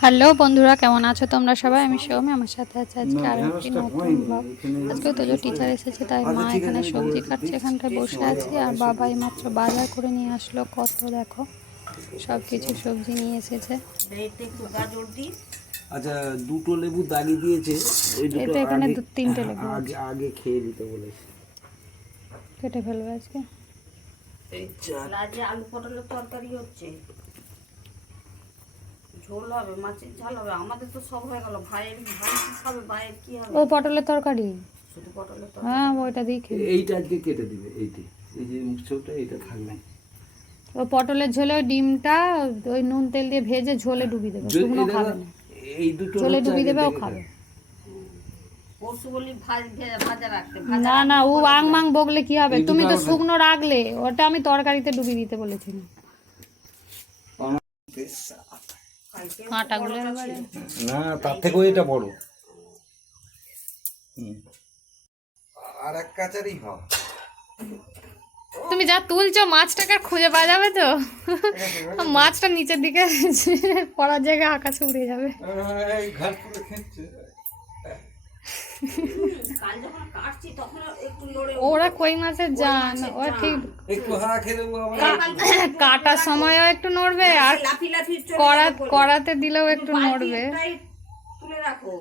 Hello বন্ধুরা কেমন আছো তোমরা সবাই? আমি সৌমি আমার সাথে আছে আজকে আর একটি নতুন ব্লগ আজকে তোজো টিচার এসেছে তাই মা এখানে সবজি কাটছে এখানটায় বসে আছি আর বাবাই মাত্র বাজার করে নিয়ে আসলো কত দেখো। সব কিছু সবজি নিয়ে এসেছে। আচ্ছা দুটো লেবু দাগি দিয়েছে ওই দুটো এখানে দু তিনটে লেবু আগে আগে খেয়ে দিতে বলেছে। কেটে ফেলবে আজকে? এই চা আজকে আলু পটলের তরকারি হচ্ছে। ঝোল হবে মাছের ঝাল হবে আমাদের তো সব হয়ে গেল। ভাইয়ের ভাই কি খাবে ভাইয়ের কি হবে? ও পটলের তরকারি? শুধু পটলের তরকারি। হ্যাঁ ওইটা দিয়ে খেয়ে এইটা আজকে কেটে দিবে এইটি। এই যে মুখ এইটা থাকবে। ও পটলের ঝোলে ডিমটা ওই নুন তেল দিয়ে ভেজে ঝোলে ডুবি দেবে শুকনো খাবে না। এই দুটো ঝোলে হচ্ছে ডুবি আগে দেবে ও খাবে। না না ও আং মাং বগলে কি হবে? তুমি তো শুকনো রাখলে ওটা আমি তরকারিতে ডুবিয়ে দিতে বলেছিলাম কাঁটাগুলো না তার থেকেও এটা বড়। আর এক কাচারই হয় তুমি যা তুলছো মাছটাকে আর খুঁজে পাওয়া যাবে তো? মাছটা নিচের দিকে পড়ার জায়গায় আকাশে উড়ে যাবে এই ঘাট করে খেচ্ছে কাল যখন কাটছি তখন একটু লড়ে ওরা কই মাছের যান ওরা ঠিক একটু হা খেয়ে দেবো আবার। কাটার সময়ও একটু নড়বে আর কড়াতে দিলেও একটু নড়বে। তুলে রাখো।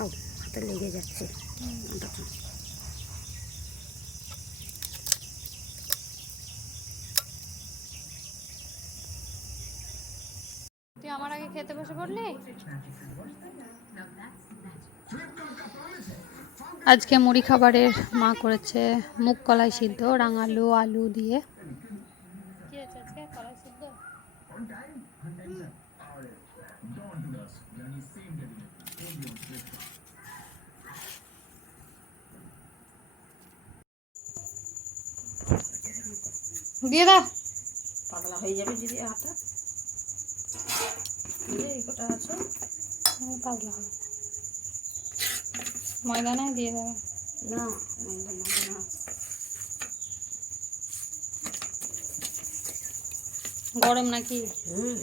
আউ, হাতে লেগে যাচ্ছে। তুই আমার আগে খেতে বসে পড়লি? আজকে মুড়ি খাবারের মা করেছে মুগ কলাই সিদ্ধ রাঙালু আলু দিয়ে। কি আছে আজকে? কলাই সিদ্ধ? দিয়ে দাও পাতলা হয়ে যাবে যদি আটা এই কটা আছে। পাতলা হবে। ময়দা নাই দিয়ে দেবে না না। গরম নাকি? হুম।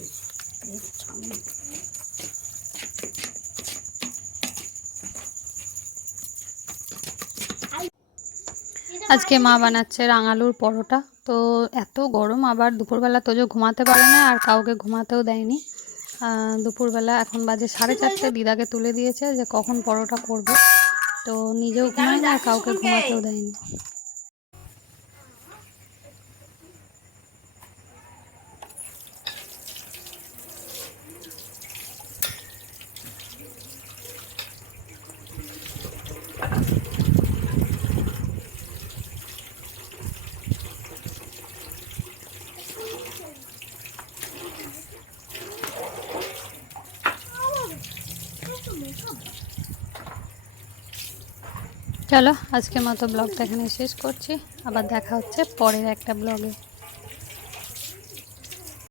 আজকে মা বানাচ্ছে রাঙালুর পরোটা। তো এত গরম, আবার দুপুরবেলা তোজো ঘুমাতে পারে না, আর কাউকে ঘুমাতেও দেয়নি। দুপুরবেলা এখন বাজে সাড়ে চারটে, দিদাকে তুলে দিয়েছে যে কখন পরোটা করবে। তো নিজেও ঘুমায় না, আর কাউকে ঘুমাতেও দেয়নি। চলো আজকের মতো ব্লগটা এখানে শেষ করছি। আবার দেখা হচ্ছে পরের একটা ব্লগে।